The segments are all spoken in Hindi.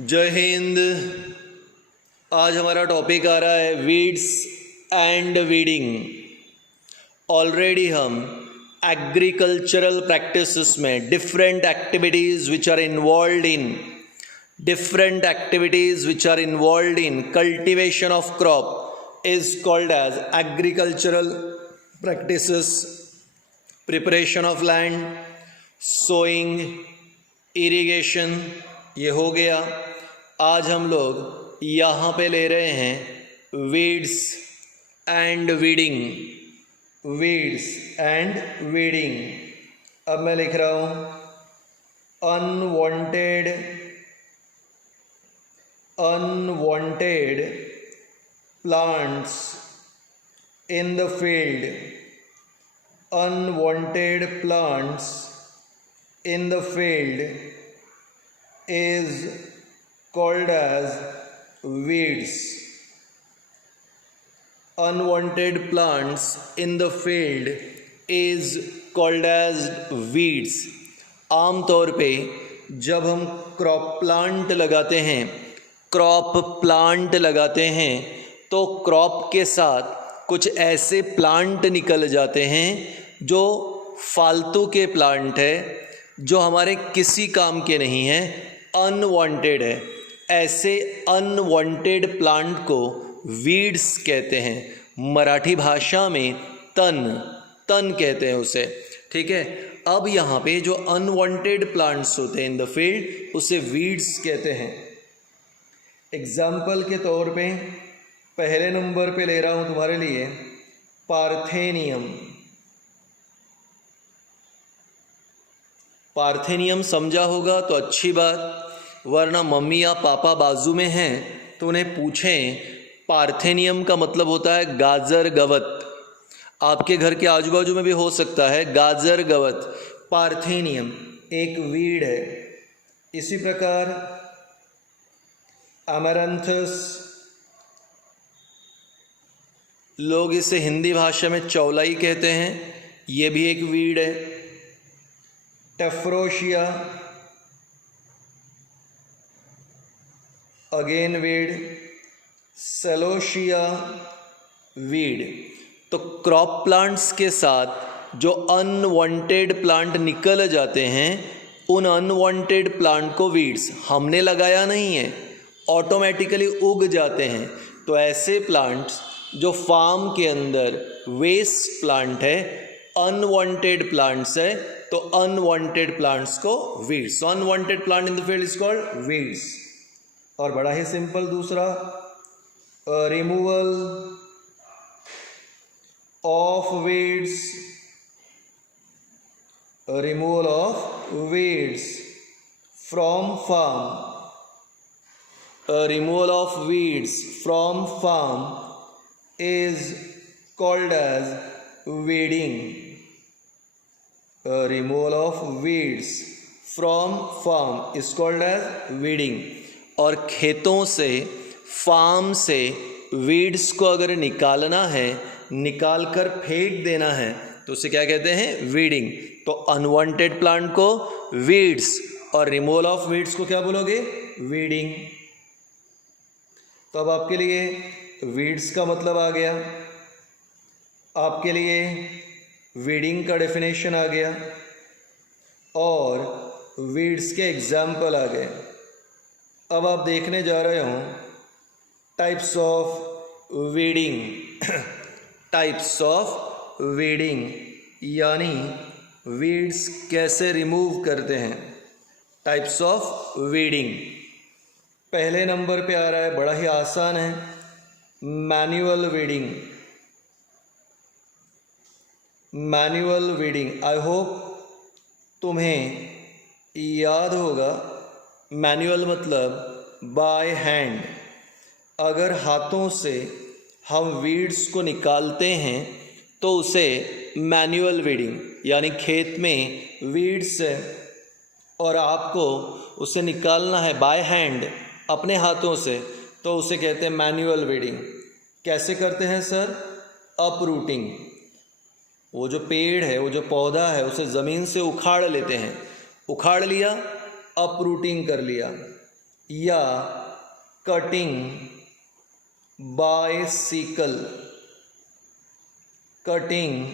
जय हिंद। आज हमारा टॉपिक आ रहा है वीड्स एंड वीडिंग। ऑलरेडी हम एग्रीकल्चरल प्रैक्टिसेस में different activities which are involved in cultivation of crop is called as agricultural practices, preparation of land, sowing, irrigation, ये हो गया। आज हम लोग यहाँ पे ले रहे हैं वीड्स एंड वीडिंग। अब मैं लिख रहा हूँ unwanted plants in the field. Unwanted plants in the field is called as weeds. Unwanted plants in the field is called as weeds. आम तौर पे जब हम क्रॉप प्लांट लगाते हैं तो क्रॉप के साथ कुछ ऐसे प्लांट निकल जाते हैं जो फालतू के प्लांट है, जो हमारे किसी काम के नहीं हैं, अनवांटेड है। ऐसे अनवांटेड प्लांट को वीड्स कहते हैं। मराठी भाषा में तन कहते हैं उसे। ठीक है। अब यहाँ पे जो अनवांटेड प्लांट्स होते हैं इन द फील्ड, उसे वीड्स कहते हैं। एग्जाम्पल के तौर पे पहले नंबर पे ले रहा हूँ तुम्हारे लिए पार्थेनियम समझा होगा तो अच्छी बात, वरना मम्मी या पापा बाजू में हैं तो उन्हें पूछें पार्थेनियम का मतलब होता है गाजर गवत। आपके घर के आजू बाजू में भी हो सकता है गाजर गवत। पार्थेनियम एक वीड है। इसी प्रकार अमेरंथस, लोग इसे हिंदी भाषा में चौलाई कहते हैं, ये भी एक वीड है। टेफ्रोशिया अगेन वीड। सेलोशिया वीड। तो क्रॉप प्लांट्स के साथ जो अनवांटेड प्लांट निकल जाते हैं, उन अनवांटेड प्लांट को वीड्स, हमने लगाया नहीं है, ऑटोमेटिकली उग जाते हैं। तो ऐसे प्लांट्स जो फार्म के अंदर वेस्ट प्लांट है, अनवांटेड प्लांट्स है, तो अनवांटेड प्लांट्स को weeds. Unwanted plant in the field is called weeds. और बड़ा ही सिंपल दूसरा, removal of weeds from farm is called as weeding. Removal of weeds from farm is called as weeding. और खेतों से, फार्म से वीड्स को अगर निकालना है, निकाल कर फेंक देना है, तो उसे क्या कहते हैं? वीडिंग। तो अनवांटेड प्लांट को वीड्स और रिमूवल ऑफ वीड्स को क्या बोलोगे? वीडिंग। तो अब आपके लिए वीड्स का मतलब आ गया, आपके लिए वीडिंग का डेफिनेशन आ गया, और वीड्स के एग्जाम्पल आ गए। अब आप देखने जा रहे हो टाइप्स ऑफ वीडिंग, यानी वीड्स कैसे रिमूव करते हैं। टाइप्स ऑफ वीडिंग पहले नंबर पे आ रहा है, बड़ा ही आसान है, मैन्युअल वीडिंग। आई होप तुम्हें याद होगा, मैन्युअल मतलब बाय हैंड। अगर हाथों से हम वीड्स को निकालते हैं तो उसे मैन्युअल वीडिंग, यानी खेत में वीड्स है और आपको उसे निकालना है बाय हैंड, अपने हाथों से, तो उसे कहते हैं मैन्युअल वीडिंग। कैसे करते हैं सर? अपरूटिंग। वो जो पेड़ है, वो जो पौधा है, उसे ज़मीन से उखाड़ लेते हैं। उखाड़ लिया, अपरूटिंग कर लिया। या cutting by sickle, cutting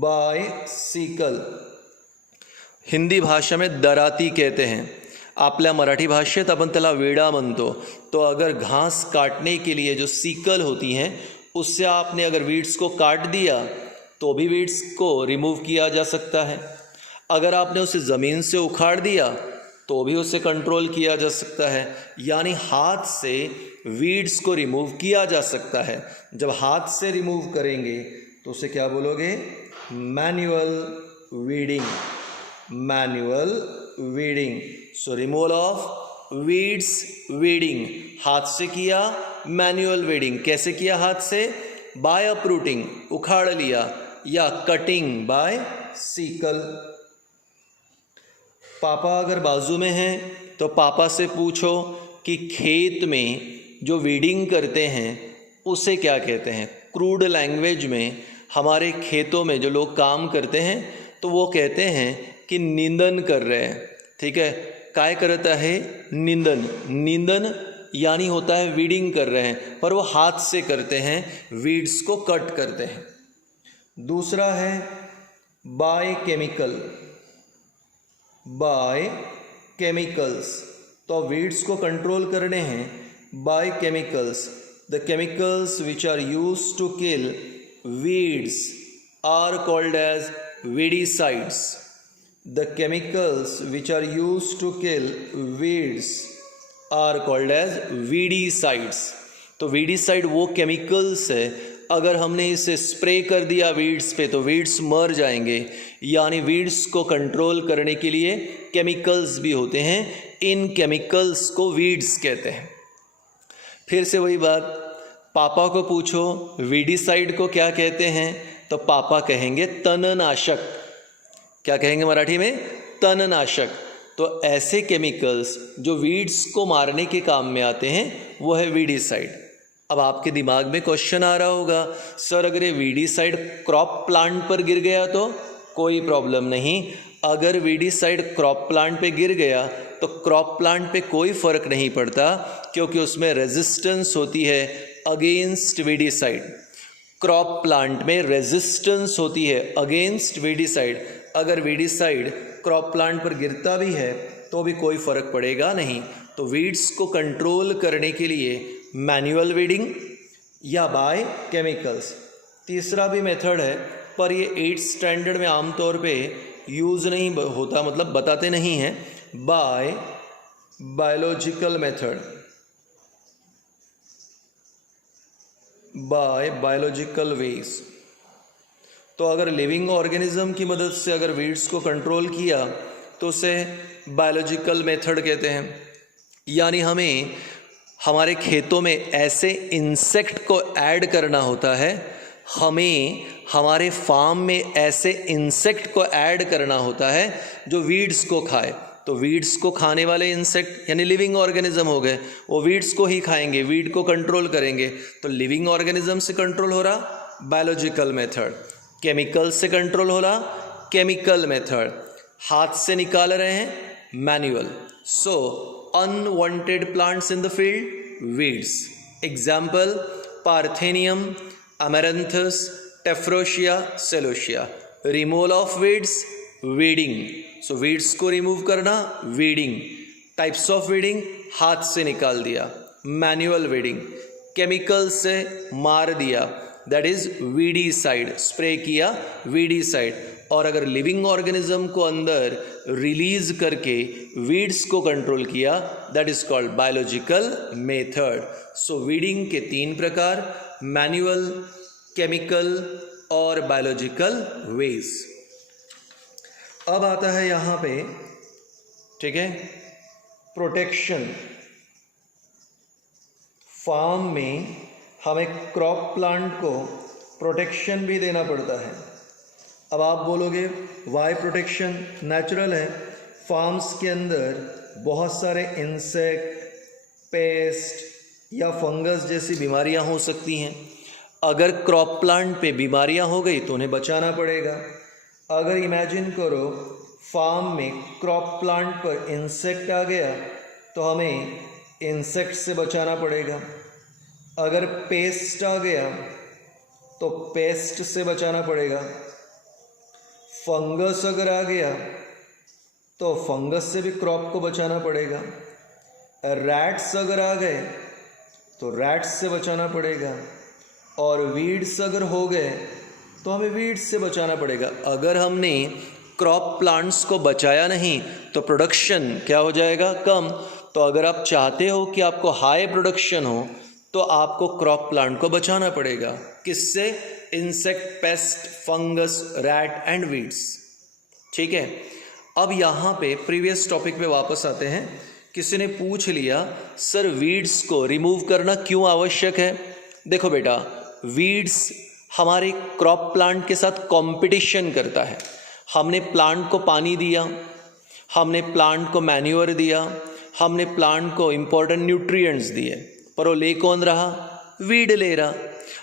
by sickle Hindi भाषा में दराती कहते हैं. आपल्या मराठी भाषेत आपण त्याला वेडा म्हणतो. तो अगर घास काटने के लिए जो सिकल होती हैं उससे आपने अगर वीड्स को काट दिया तो भी वीड्स को रिमूव किया जा सकता है. अगर आपने उसे ज़मीन से उखाड़ दिया तो भी उसे कंट्रोल किया जा सकता है. यानी हाथ से वीड्स को रिमूव किया जा सकता है. जब हाथ से रिमूव करेंगे तो उसे क्या बोलोगे? Manual weeding, manual weeding. So removal of weeds, weeding हाथ से किया. मैनुअल वीडिंग कैसे किया? हाथ से. बाय अपरूटिंग उखाड़ लिया, या कटिंग बाय सिकल. पापा अगर बाजू में हैं तो पापा से पूछो कि खेत में जो वीडिंग करते हैं उसे क्या कहते हैं. क्रूड लैंग्वेज में हमारे खेतों में जो लोग काम करते हैं तो वो कहते हैं कि निंदन कर रहे हैं. ठीक है, काय करता है? निंदन. निंदन यानी होता है वीडिंग कर रहे हैं, पर वो हाथ से करते हैं, वीड्स को कट करते हैं. दूसरा है बाय केमिकल, बाय केमिकल्स. तो वीड्स को कंट्रोल करने हैं by chemicals. The chemicals which are used to kill weeds are called as weedicides. The chemicals which are used to kill weeds are called as weedicides. तो weedicide वो chemicals है, अगर हमने इसे स्प्रे कर दिया वीड्स पे तो वीड्स मर जाएंगे. यानी वीड्स को कंट्रोल करने के लिए केमिकल्स भी होते हैं. इन केमिकल्स को वीड्स कहते हैं. फिर से वही बात, पापा को पूछो वीडीसाइड को क्या कहते हैं तो पापा कहेंगे तणनाशक. क्या कहेंगे मराठी में? तणनाशक. तो ऐसे केमिकल्स जो वीड्स को मारने के काम में आते हैं वो है वीडीसाइड. अब आपके दिमाग में क्वेश्चन आ रहा होगा, सर अगर ये वीडीसाइड क्रॉप प्लांट पर गिर गया तो? कोई प्रॉब्लम नहीं. अगर वीडीसाइड क्रॉप प्लांट पे गिर गया तो क्रॉप प्लांट पे कोई फ़र्क नहीं पड़ता, क्योंकि उसमें रेजिस्टेंस होती है अगेंस्ट वीडीसाइड. क्रॉप प्लांट में रेजिस्टेंस होती है अगेंस्ट वीडीसाइड. अगर वीडीसाइड क्रॉप प्लांट पर गिरता भी है तो भी कोई फ़र्क पड़ेगा नहीं. तो वीड्स को कंट्रोल करने के लिए मैनुअल वीडिंग या बाय केमिकल्स. तीसरा भी मेथड है, पर ये 8th स्टैंडर्ड में आमतौर पे यूज़ नहीं होता, मतलब बताते नहीं हैं. By biological method, by biological ways. तो अगर लिविंग ऑर्गेनिज्म की मदद से अगर वीड्स को कंट्रोल किया तो उसे बायोलॉजिकल मेथड कहते हैं. यानी हमें हमारे खेतों में ऐसे इंसेक्ट को ऐड करना होता है, हमें हमारे फार्म में ऐसे इंसेक्ट को ऐड करना होता है जो वीड्स को खाए. तो वीड्स को खाने वाले इंसेक्ट यानी लिविंग ऑर्गेनिज्म हो गए, वो वीड्स को ही खाएंगे, वीड को कंट्रोल करेंगे. तो लिविंग ऑर्गेनिज्म से कंट्रोल हो रहा बायोलॉजिकल मेथड, केमिकल से कंट्रोल हो रहा केमिकल मेथड, हाथ से निकाल रहे हैं manual. So unwanted plants in the field, weeds. Example parthenium, amaranthus, tephrosia, celosia. Removal of weeds, weeding. So weeds को रिमूव करना वीडिंग. टाइप्स ऑफ वीडिंग, हाथ से निकाल दिया मैनुअल वीडिंग. केमिकल से मार दिया दैट इज वीडीसाइड, स्प्रे किया वीडीसाइड. और अगर लिविंग ऑर्गेनिज्म को अंदर रिलीज करके वीड्स को कंट्रोल किया that is called biological method. So weeding के 3 प्रकार, मैनुअल, केमिकल और बायोलॉजिकल वेज. अब आता है यहाँ पे, ठीक है, प्रोटेक्शन. फार्म में हमें क्रॉप प्लांट को प्रोटेक्शन भी देना पड़ता है. अब आप बोलोगे वाई प्रोटेक्शन? नेचुरल है. फार्म्स के अंदर बहुत सारे इंसेक्ट, पेस्ट या फंगस जैसी बीमारियां हो सकती हैं. अगर क्रॉप प्लांट पे बीमारियां हो गई तो उन्हें बचाना पड़ेगा. अगर इमेजिन करो फार्म में क्रॉप प्लांट पर इंसेक्ट आ गया तो हमें इंसेक्ट से बचाना पड़ेगा। अगर पेस्ट आ गया तो पेस्ट से बचाना पड़ेगा। फंगस अगर आ गया तो फंगस से भी क्रॉप को बचाना पड़ेगा। रैट्स अगर आ गए तो रैट्स से बचाना पड़ेगा। और वीड्स अगर हो गए तो हमें वीड्स से बचाना पड़ेगा। अगर हमने क्रॉप प्लांट्स को बचाया नहीं तो प्रोडक्शन क्या हो जाएगा? कम। तो अगर आप चाहते हो कि आपको हाई प्रोडक्शन हो तो आपको क्रॉप प्लांट को बचाना पड़ेगा। किससे? Insect, paste, fungus, rat and weeds. ठीक है, अब यहाँ पे प्रीवियस टॉपिक पे वापस आते हैं। किसी ने पूछ लिया सर वीड्स को रिमूव करना क्यों आवश्यक है? देखो बेटा, वीड्स हमारे क्रॉप प्लांट के साथ कंपटीशन करता है। हमने प्लांट को पानी दिया, हमने प्लांट को मैन्योर दिया, हमने प्लांट को इम्पोर्टेंट न्यूट्रिएंट्स दिए, पर वो ले कौन रहा? वीड ले रहा।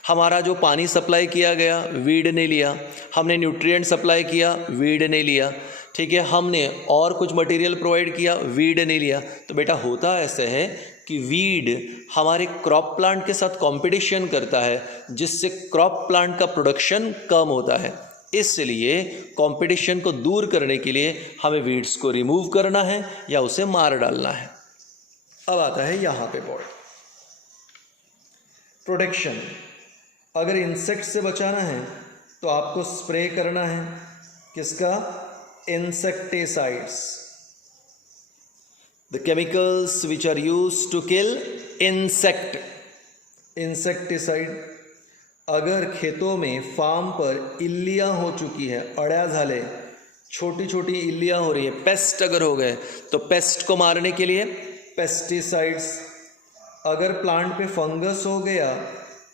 हमारा जो पानी सप्लाई किया गया वीड ने लिया, हमने न्यूट्रिएंट सप्लाई किया वीड ने लिया। ठीक है, हमने और कुछ मटेरियल प्रोवाइड किया, वीड ने लिया। तो बेटा होता ऐसे है कि वीड हमारे क्रॉप प्लांट के साथ कंपटीशन करता है, जिससे क्रॉप प्लांट का प्रोडक्शन कम होता है। इसलिए कंपटीशन को दूर करने के लिए हमें वीड्स को रिमूव करना है या उसे मार डालना है। अब आता है यहाँ पे पॉइंट, प्रोटेक्शन। अगर इंसेक्ट से बचाना है तो आपको स्प्रे करना है। किसका? Insecticides, the chemicals which are used to kill insect. Insecticide. अगर खेतों में फार्म पर इल्लियाँ हो चुकी है, अड्या झाले, छोटी छोटी इल्लियाँ हो रही है, पेस्ट अगर हो गए तो पेस्ट को मारने के लिए पेस्टिसाइड्स। अगर प्लांट पे फंगस हो गया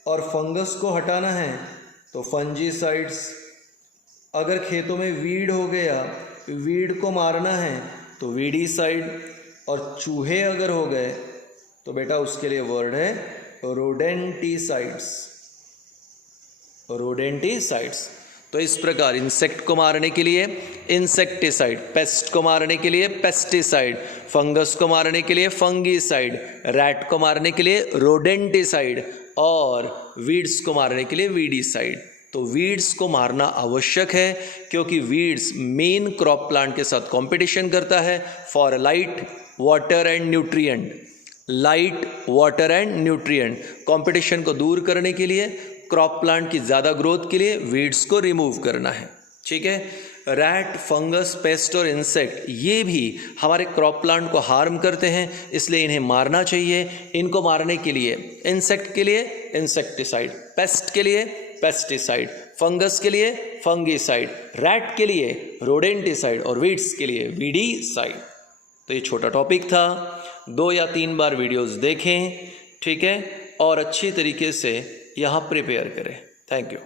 और फंगस को हटाना है तो फंजीसाइड्स। अगर खेतों में वीड हो गया, वीड को मारना है तो वीडीसाइड। और चूहे अगर हो गए तो बेटा उसके लिए वर्ड है रोडेंटिसाइड्स। रोडेंटिसाइड्स। तो इस प्रकार इंसेक्ट को मारने के लिए इंसेक्टिसाइड, पेस्ट को मारने के लिए पेस्टिसाइड, फंगस को मारने के लिए फंगीसाइड, रैट को मारने के लिए रोडेंटिसाइड और वीड्स को मारने के लिए वीडीसाइड। तो वीड्स को मारना आवश्यक है क्योंकि वीड्स मेन क्रॉप प्लांट के साथ कंपटीशन करता है for light, water and nutrient. Light, water and nutrient competition को दूर करने के लिए, क्रॉप प्लांट की ज़्यादा ग्रोथ के लिए वीड्स को रिमूव करना है। ठीक है, रैट, फंगस, पेस्ट और इंसेक्ट ये भी हमारे क्रॉप प्लांट को हार्म करते हैं, इसलिए इन्हें मारना चाहिए। इनको मारने के लिए इंसेक्ट के लिए इंसेक्टिसाइड, पेस्ट के लिए पेस्टिसाइड, फंगस के लिए फंगीसाइड, रैट के लिए रोडेंटिसाइड और वीड्स के लिए वीडीसाइड। तो ये छोटा टॉपिक था, 2 या 3 बार वीडियोस देखें। ठीक है, और अच्छी तरीके से यहाँ प्रिपेयर करें। Thank you.